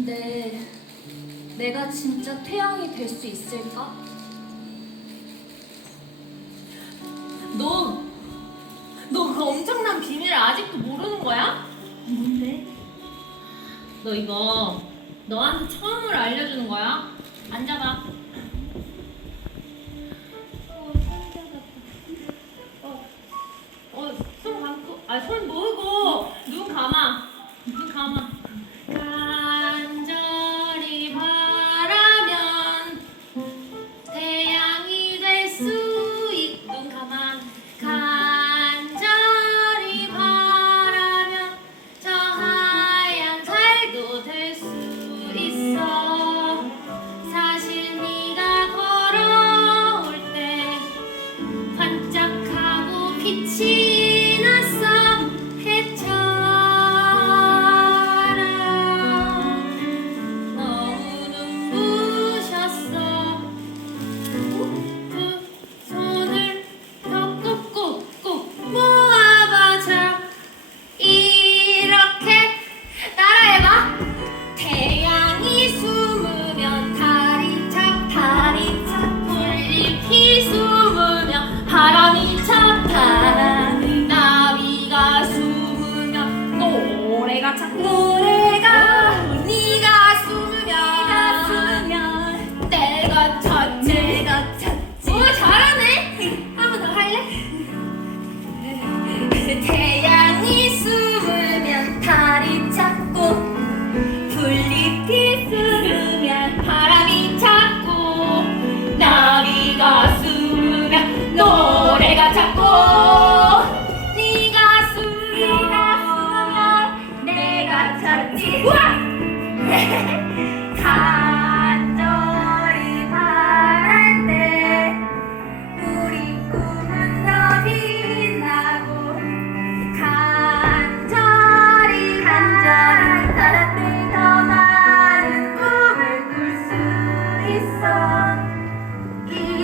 근데 내가 진짜 태양이 될 수 있을까? 너, 너 그 엄청난 비밀을 아직도 모르는 거야? 뭔데? 너 이거 너한테 처음으로 알려주는 거야. 앉아봐. Todo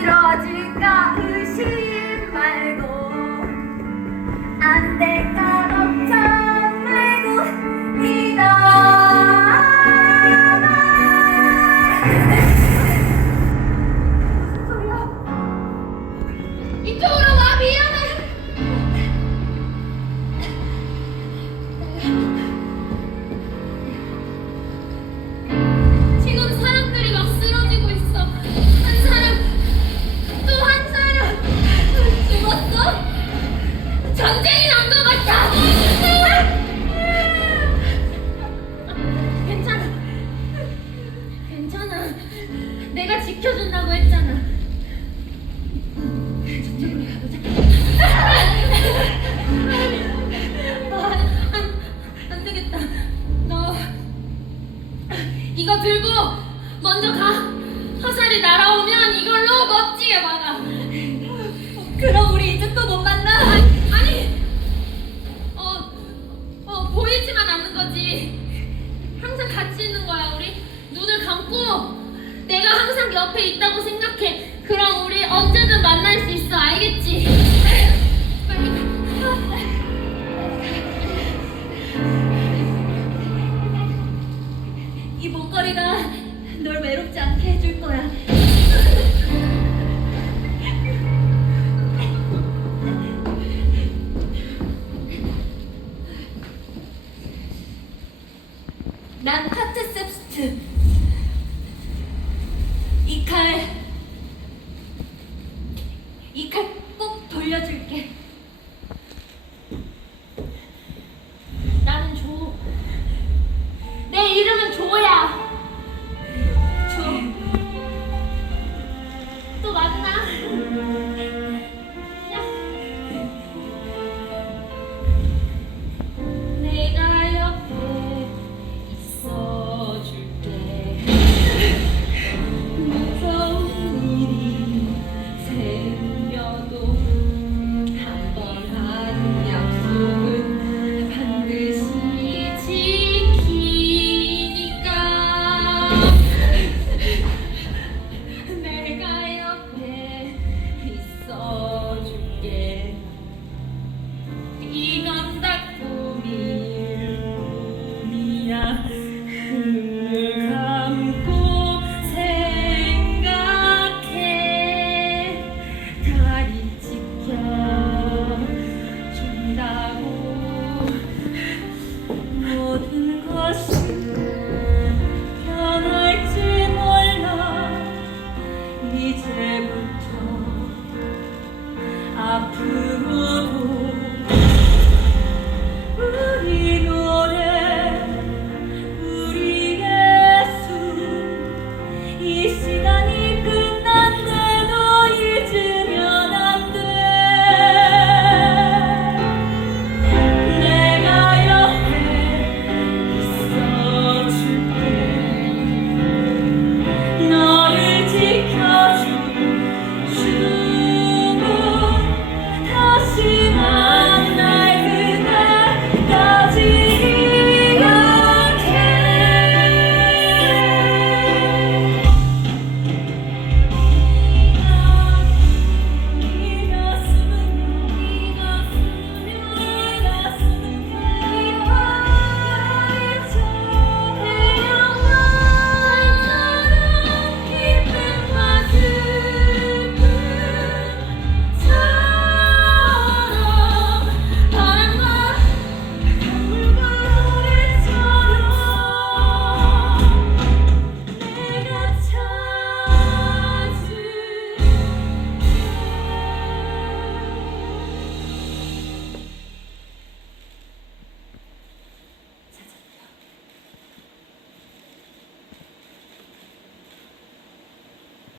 이뤄질까 의심 말고 안 될까 들고 먼저 가. 화살이 날아오면 이걸로 멋지게 받아. 그럼 우리 이제 또 못 만나? 아니, 아니. 어, 어, 보이지만 않는 거지. 항상 같이 있는 거야, 우리. 눈을 감고 내가 항상 옆에 있다고 생각해. 그럼 우리 언제든 만날 수 있어, 알겠지? 울지 않게 해줄 거야. 난 카트셉스트. 이 칼, 이 칼 꼭 돌려줄게. 또 만나. Thank you.